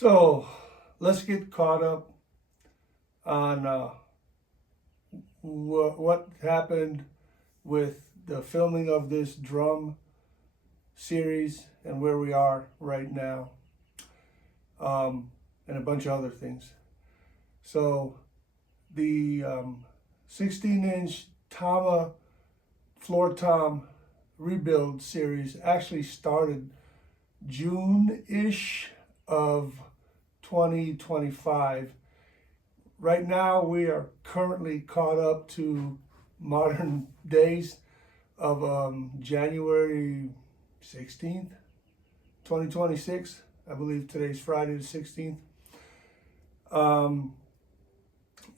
So let's get caught up on what happened with the filming of this drum series and where we are right now, and a bunch of other things. So the 16-inch Tama floor tom rebuild series actually started June-ish of 2025. Right now we are currently caught up to modern days of January 16th, 2026. I believe today's Friday the 16th.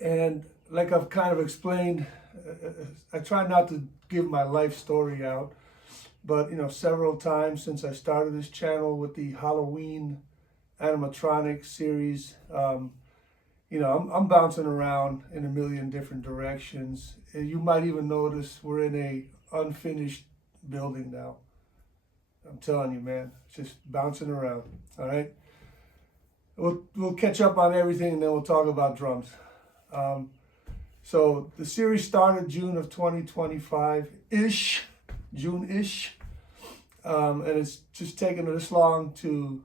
And like I've kind of explained, I try not to give my life story out, but several times since I started this channel with the Halloween animatronic series, I'm bouncing around in a million different directions. And you might even notice we're in a unfinished building now. I'm telling you, man, it's just bouncing around. All right. We'll catch up on everything and then we'll talk about drums. So the series started June of 2025-ish, June-ish. And it's just taken this long to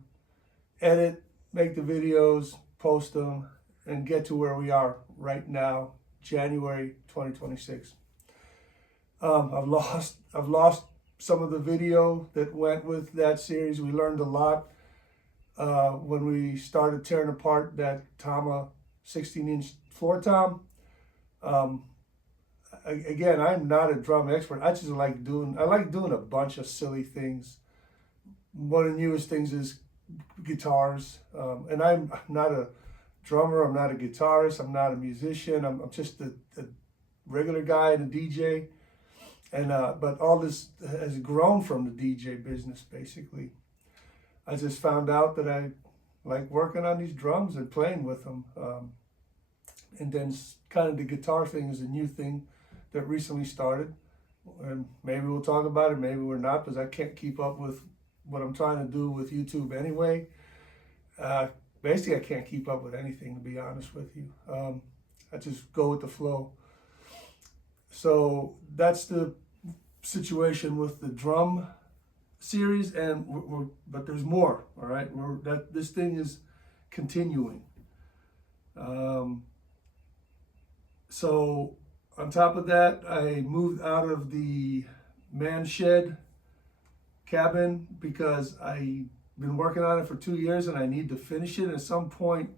edit, make the videos, post them, and get to where we are right now, January 2026. I've lost some of the video that went with that series. We learned a lot when we started tearing apart that Tama 16-inch floor tom. Again, I'm not a drum expert. I like doing a bunch of silly things. One of the newest things is guitars, and I'm not a drummer. I'm not a guitarist. I'm not a musician. I'm just a regular guy and a DJ. And but all this has grown from the DJ business, basically. I just found out that I like working on these drums and playing with them. And then kind of the guitar thing is a new thing that recently started. And maybe we'll talk about it, maybe we're not, because I can't keep up with what I'm trying to do with YouTube anyway. Basically, I can't keep up with anything, to be honest with you. I just go with the flow. So that's the situation with the drum series, and but there's more. All right, this thing is continuing. So on top of that, I moved out of the man shed cabin because I've been working on it for 2 years and I need to finish it. At some point,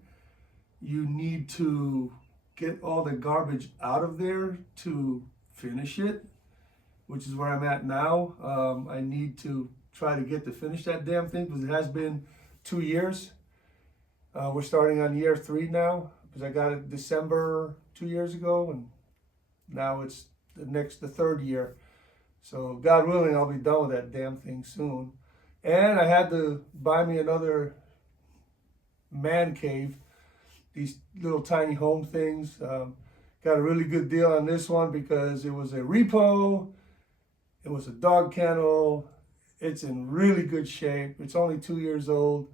you need to get all the garbage out of there to finish it, which is where I'm at now. I need to try to get to finish that damn thing because it has been 2 years. We're starting on year 3 now because I got it December 2 years ago, and now it's the third year. So God willing, I'll be done with that damn thing soon. And I had to buy me another man cave, these little tiny home things. Got a really good deal on this one because it was a repo, it was a dog kennel, it's in really good shape. It's only 2 years old.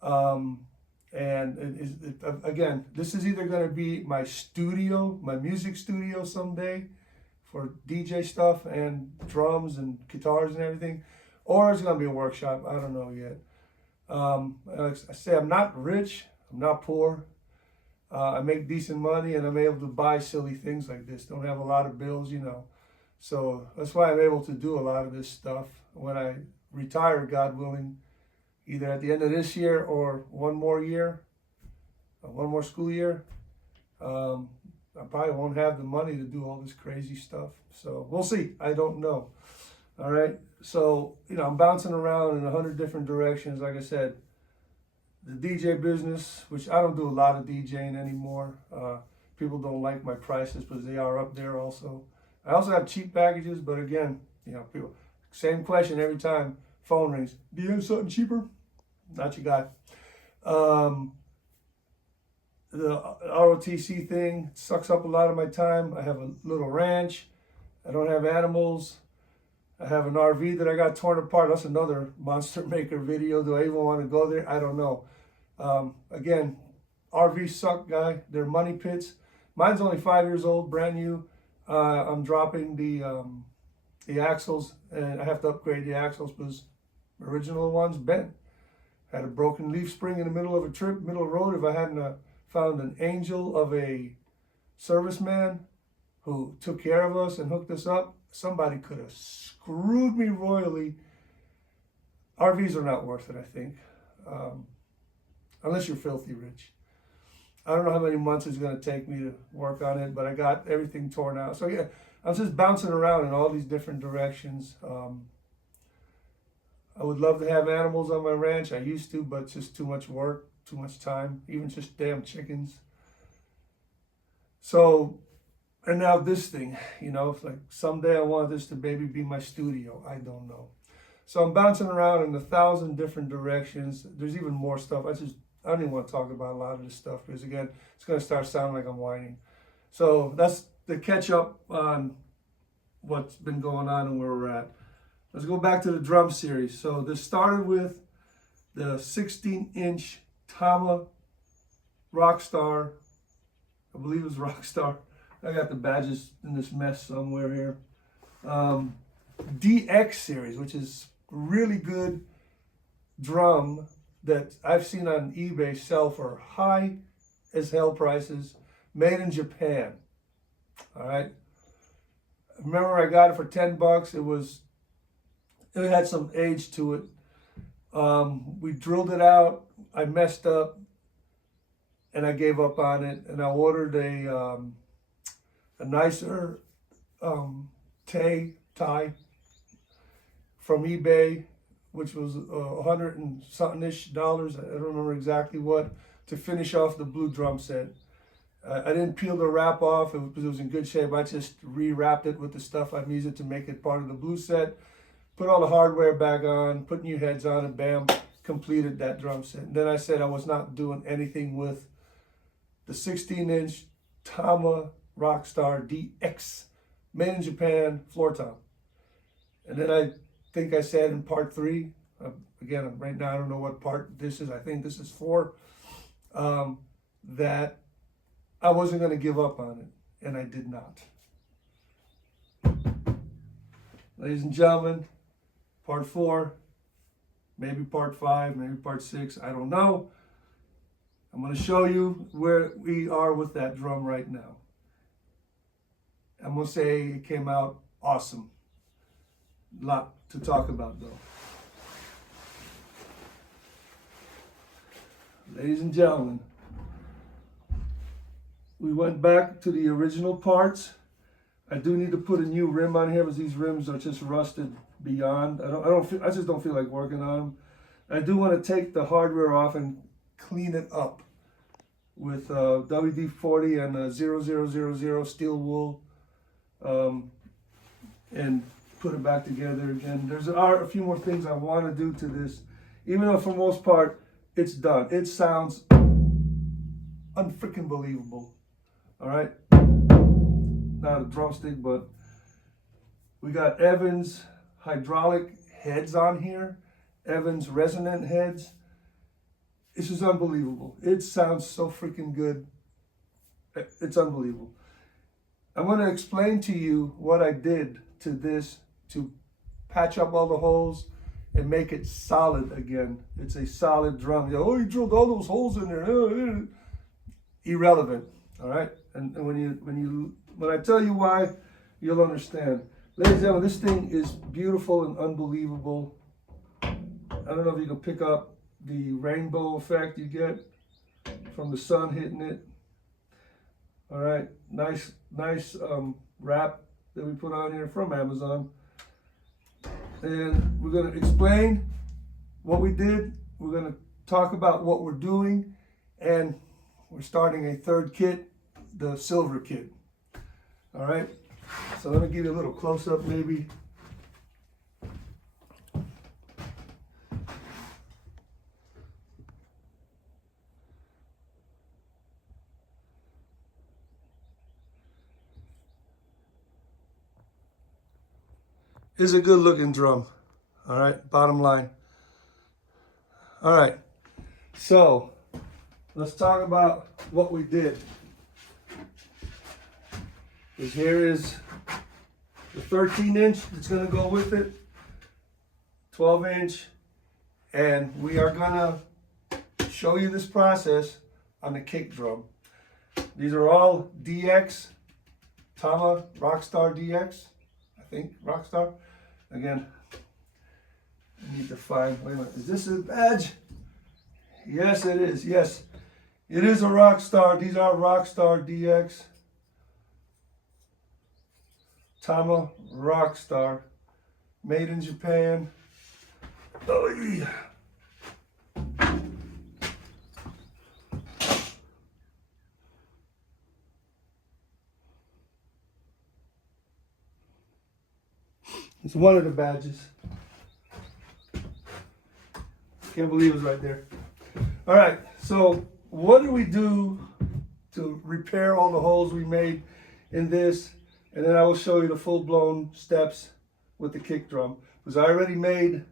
And again, this is either going to be my studio, my music studio someday for DJ stuff and drums and guitars and everything, or it's going to be a workshop. I don't know yet. Like I say, I'm not rich, I'm not poor. I make decent money and I'm able to buy silly things like this. Don't have a lot of bills, So that's why I'm able to do a lot of this stuff. When I retire, God willing, either at the end of this year or one more school year, I probably won't have the money to do all this crazy stuff. So we'll see. I don't know. All right. So, I'm bouncing around in 100 different directions. Like I said, the DJ business, which I don't do a lot of DJing anymore. People don't like my prices because they are up there also. I also have cheap packages, but again, people, same question every time phone rings. Do you have something cheaper? Not your guy. The ROTC thing sucks up a lot of my time. I have a little ranch. I don't have animals. I have an RV that I got torn apart. That's another Monster Maker video. Do I even want to go there? I don't know. Again, RVs suck, guy. They're money pits. Mine's only 5 years old, brand new. I'm dropping the axles, and I have to upgrade the axles because the original ones bent. Had a broken leaf spring in the middle of a trip, middle of the road. If I hadn't found an angel of a serviceman who took care of us and hooked us up, somebody could have screwed me royally. RVs are not worth it, I think, unless you're filthy rich. I don't know how many months it's going to take me to work on it, but I got everything torn out. So yeah, I was just bouncing around in all these different directions. I would love to have animals on my ranch. I used to, but it's just too much work, too much time, even just damn chickens. So, and now this thing, you know, it's like someday I want this to maybe be my studio. I don't know. So I'm bouncing around in 1,000 different directions. There's even more stuff. I don't even want to talk about a lot of this stuff because, again, it's going to start sounding like I'm whining. So that's the catch up on what's been going on and where we're at. Let's go back to the drum series. So this started with the 16-inch Tama Rock Star. I believe it was Rock Star. I got the badges in this mess somewhere here. DX series, which is really good drum that I've seen on eBay sell for high as hell prices, made in Japan. All right. Remember, I got it for $10. It had some age to it. We drilled it out. I messed up, and I gave up on it. And I ordered a nicer tie from eBay, which was $100 and something-ish dollars. I don't remember exactly what, to finish off the blue drum set. I didn't peel the wrap off because it was in good shape. I just re-wrapped it with the stuff I've used it to make it part of the blue set. Put all the hardware back on, put new heads on, and bam, completed that drum set. And then I said I was not doing anything with the 16-inch Tama Rock Star DX, made in Japan, floor tom. And then I think I said in part 3, again, right now I don't know what part this is, I think this is 4, that I wasn't going to give up on it, and I did not. Ladies and gentlemen, part 4, maybe part 5, maybe part 6, I don't know. I'm going to show you where we are with that drum right now. I'm going to say it came out awesome. A lot to talk about though. Ladies and gentlemen, we went back to the original parts. I do need to put a new rim on here because these rims are just rusted beyond. I just don't feel like working on them. I do want to take the hardware off and clean it up with WD-40 and 0000 steel wool, and put it back together again. There's a few more things I want to do to this, even though for the most part it's done. It sounds unfreaking believable. All right, not a drumstick, but we got Evans hydraulic heads on here, Evans resonant heads. This is unbelievable. It sounds so freaking good. It's unbelievable. I'm going to explain to you what I did to this to patch up all the holes and make it solid again. It's a solid drum. You go, oh, you drilled all those holes in there. Irrelevant. All right. And when I tell you why, you'll understand. Ladies and gentlemen, this thing is beautiful and unbelievable. I don't know if you can pick up the rainbow effect you get from the sun hitting it. All right, nice wrap that we put on here from Amazon. And we're going to explain what we did. We're going to talk about what we're doing, and we're starting a third kit, the silver kit. All right, so let me give you a little close-up maybe. Is a good looking drum. All right, bottom line. All right, so let's talk about what we did. Because here is the 13-inch that's going to go with it, 12-inch, and we are going to show you this process on the kick drum. These are all DX, Tama Rock Star DX, I think, Rock Star. Again, I need to find, wait a minute, is this a badge? Yes, it is, yes. It is a Rock Star. These are Rock Star DX. Tama Rock Star, made in Japan. Oh, yeah. It's one of the badges. Can't believe it's right there. All right, so what do we do to repair all the holes we made in this? And then I will show you the full-blown steps with the kick drum. Because I already made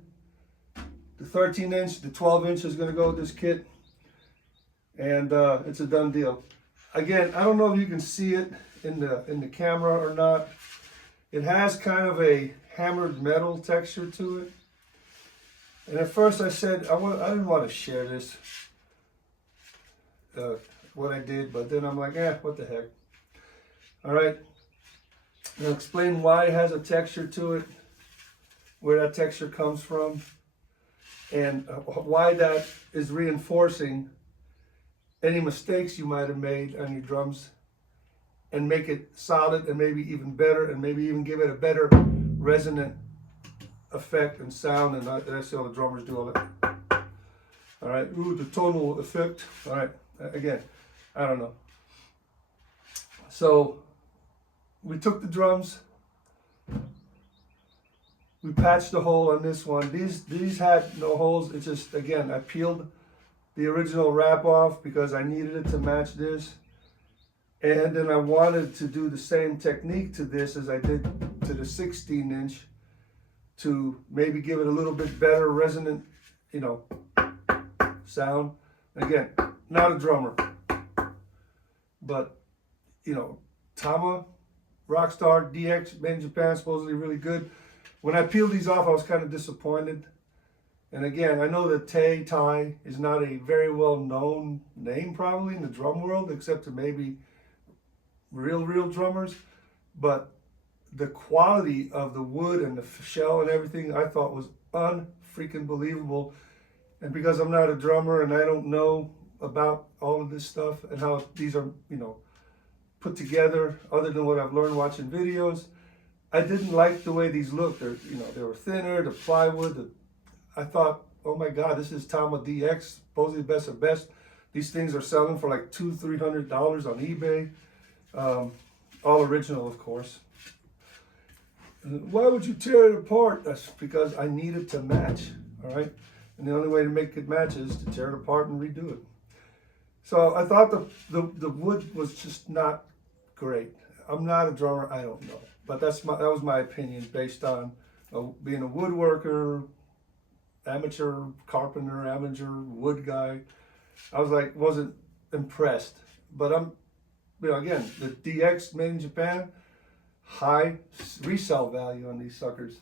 the 13-inch, the 12-inch is going to go with this kit. And it's a done deal. Again, I don't know if you can see it in the camera or not. It has kind of a hammered metal texture to it. And at first I said, I didn't want to share this, what I did. But then I'm like, what the heck. All right. I'll explain why it has a texture to it, where that texture comes from, and why that is reinforcing any mistakes you might have made on your drums, and make it solid and maybe even better, and maybe even give it a better resonant effect and sound. And that's all the drummers do all that. All right, ooh, the tonal effect. All right, again, I don't know. So we took the drums, we patched the hole on this one. These had no holes. It's just, again, I peeled the original wrap off because I needed it to match this. And then I wanted to do the same technique to this as I did to the 16-inch to maybe give it a little bit better resonant, sound. Again, not a drummer, but, Tama Rock Star DX, made in Japan, supposedly really good. When I peeled these off, I was kind of disappointed. And again, I know that Tai is not a very well-known name probably in the drum world, except to maybe real drummers. But the quality of the wood and the shell and everything I thought was unfreaking believable. And because I'm not a drummer and I don't know about all of this stuff and how these are, put together, other than what I've learned watching videos, I didn't like the way these looked. They were thinner, the plywood. I thought, oh my God, this is Tama DX, supposedly the best of best. These things are selling for like $200-300 on eBay. All original, of course. Why would you tear it apart? That's because I need it to match, all right? And the only way to make it match is to tear it apart and redo it. So I thought the wood was just not great. I'm not a drummer, I don't know. But that was my opinion based on being a woodworker, amateur carpenter, amateur wood guy. I was like, wasn't impressed. But again, the DX made in Japan, high resale value on these suckers.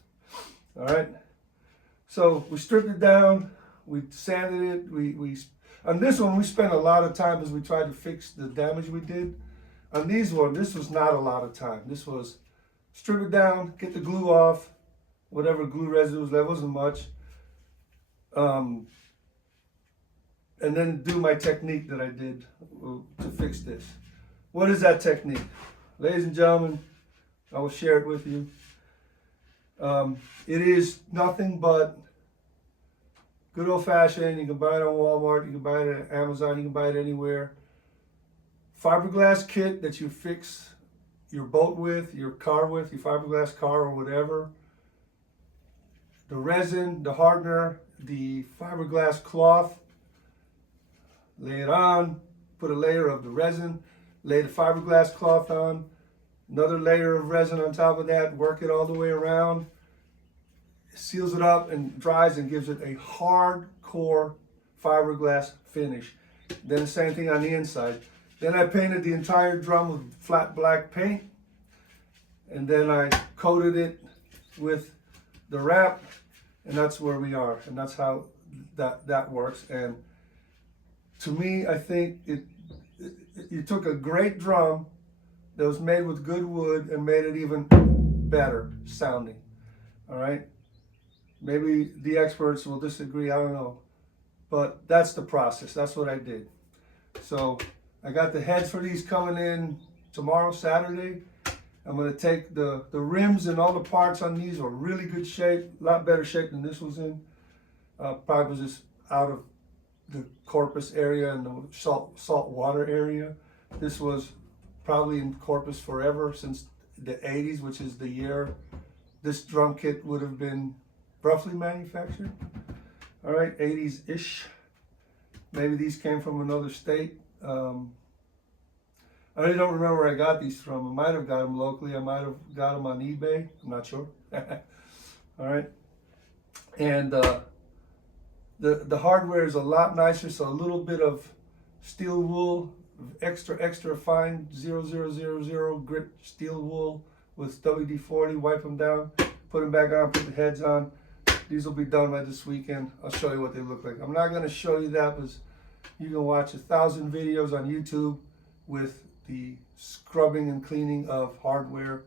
All right. So we stripped it down, we sanded it, on this one we spent a lot of time as we tried to fix the damage we did. On these one, this was not a lot of time. This was strip it down, get the glue off, whatever glue residue was left, wasn't much. And then do my technique that I did to fix this. What is that technique? Ladies and gentlemen, I will share it with you. It is nothing but good old-fashioned. You can buy it on Walmart, you can buy it at Amazon, you can buy it anywhere. Fiberglass kit that you fix your boat with, your car with, your fiberglass car or whatever. The resin, the hardener, the fiberglass cloth. Lay it on, put a layer of the resin, lay the fiberglass cloth on, another layer of resin on top of that, work it all the way around. Seals it up and dries and gives it a hardcore fiberglass finish. Then the same thing on the inside. Then I painted the entire drum with flat black paint. And then I coated it with the wrap. And that's where we are. And that's how that works. And to me, I think you took a great drum that was made with good wood and made it even better sounding. All right? Maybe the experts will disagree, I don't know. But that's the process. That's what I did. So I got the heads for these coming in tomorrow, Saturday. I'm going to take the rims and all the parts on these are really good shape, a lot better shape than this was in. Probably was just out of the Corpus area and the salt water area. This was probably in Corpus forever, since the 80s, which is the year this drum kit would have been roughly manufactured. All right, 80s-ish. Maybe these came from another state. I really don't remember where I got these from. I might have got them locally. I might have got them on eBay. I'm not sure. All right. And the hardware is a lot nicer. So a little bit of steel wool, extra fine 0000 grit steel wool with WD-40. Wipe them down, put them back on, put the heads on. These will be done by this weekend. I'll show you what they look like. I'm not going to show you that because you can watch 1,000 videos on YouTube with the scrubbing and cleaning of hardware.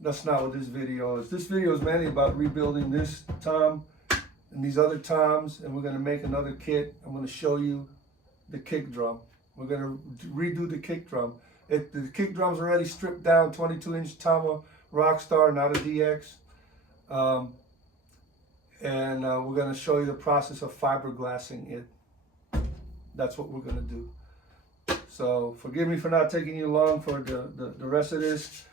That's not what this video is. This video is mainly about rebuilding this tom and these other toms, and we're going to make another kit. I'm going to show you the kick drum. We're going to redo the kick drum. The kick drum's already stripped down, 22-inch Tama Rock Star, not a DX. And we're going to show you the process of fiberglassing it. That's what we're going to do. So forgive me for not taking you long for the rest of this.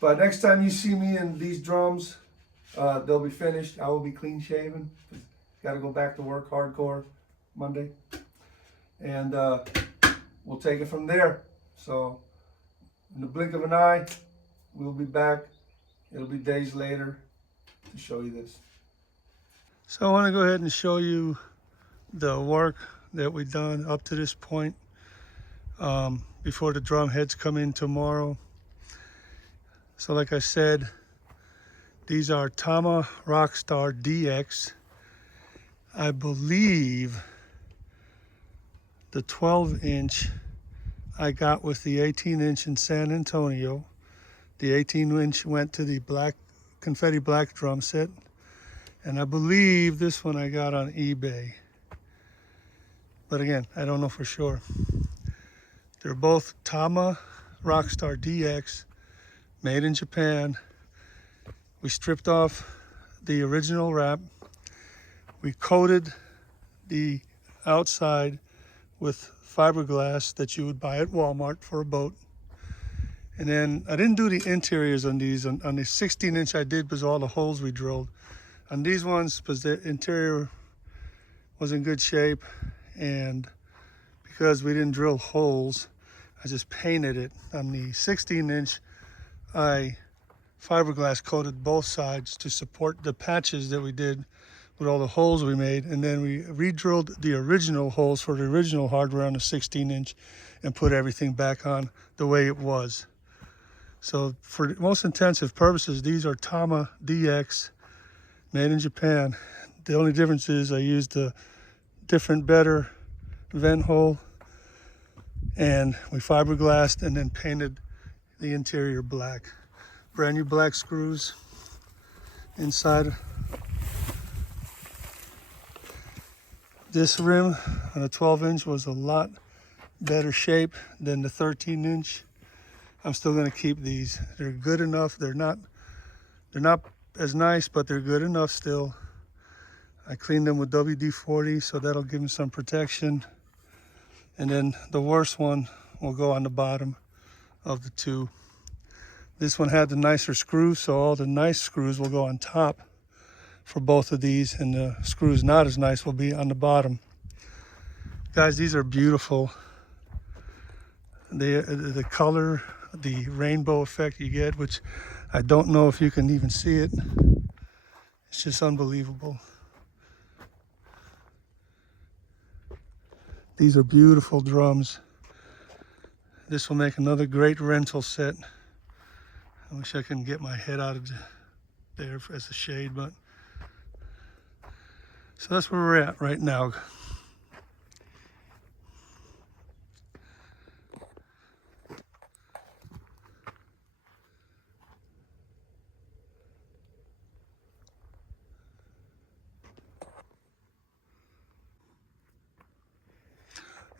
But next time you see me in these drums, they'll be finished. I will be clean shaven. Got to go back to work hardcore Monday. And we'll take it from there. So in the blink of an eye, we'll be back. It'll be days later to show you this. So I want to go ahead and show you the work that we've done up to this point before the drum heads come in tomorrow. So like I said, these are Tama Rock Star DX. I believe the 12-inch I got with the 18-inch in San Antonio. The 18-inch went to the confetti black drum set. And I believe this one I got on eBay. But again, I don't know for sure. They're both Tama Rock Star DX, made in Japan. We stripped off the original wrap. We coated the outside with fiberglass that you would buy at Walmart for a boat. And then I didn't do the interiors on these. On the 16-inch I did because all the holes we drilled. On these ones, because the interior was in good shape, and because we didn't drill holes, I just painted it. On the 16-inch, I fiberglass coated both sides to support the patches that we did with all the holes we made, and then we re-drilled the original holes for the original hardware on the 16-inch and put everything back on the way it was. So for most intensive purposes, these are Tama DX, made in Japan. The only difference is I used a different, better vent hole, and we fiberglassed and then painted the interior black. Brand new black screws inside. This rim on a 12-inch was a lot better shape than the 13-inch. I'm still going to keep these. They're good enough. They're not as nice, but they're good enough still. I cleaned them with WD-40, so that'll give them some protection. And then the worst one will go on the bottom of the two. This one had the nicer screws, so all the nice screws will go on top for both of these, and the screws not as nice will be on the bottom. Guys, these are beautiful. The color, the rainbow effect you get, which I don't know if you can even see it. It's just unbelievable. These are beautiful drums. This will make another great rental set. I wish I can get my head out of there as a shade, but so that's where we're at right now.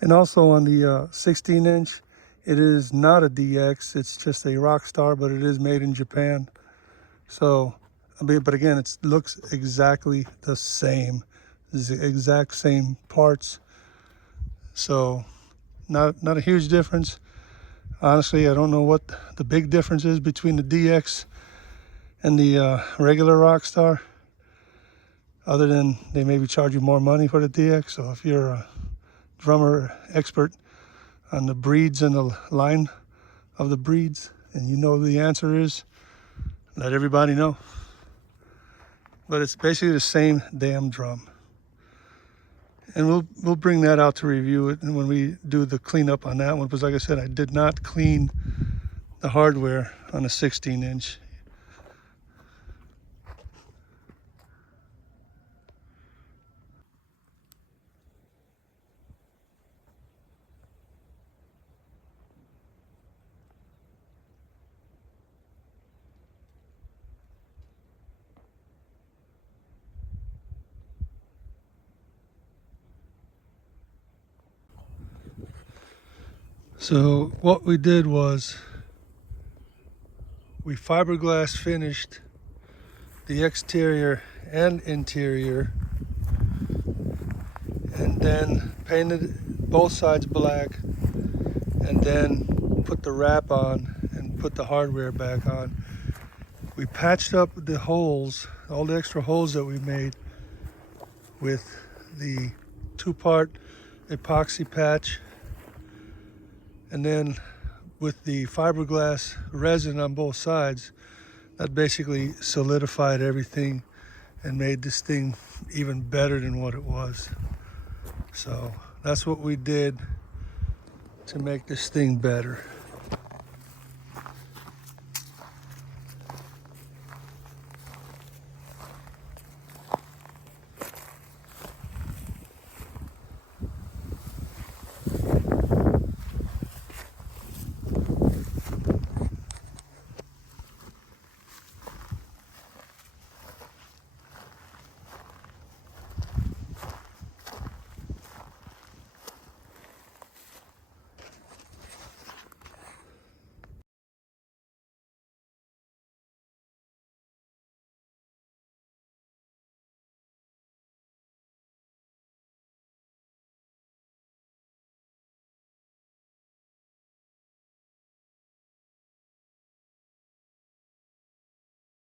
And also on the 16-inch, it is not a DX, it's just a Rock Star, but it is made in Japan. So, but again, it looks exactly the same, the exact same parts. So, not a huge difference. Honestly, I don't know what the big difference is between the DX and the regular Rock Star, other than they maybe charge you more money for the DX. So if you're a drummer expert on the breeds and the line of the breeds, and you know the answer is, let everybody know. But it's basically the same damn drum. And we'll bring that out to review it, and when we do the cleanup on that one, because like I said, I did not clean the hardware on a 16-inch. So what we did was we fiberglass finished the exterior and interior, and then painted both sides black, and then put the wrap on and put the hardware back on. We patched up the holes, all the extra holes that we made, with the 2-part epoxy patch, and then with the fiberglass resin on both sides, that basically solidified everything and made this thing even better than what it was. So that's what we did to make this thing better.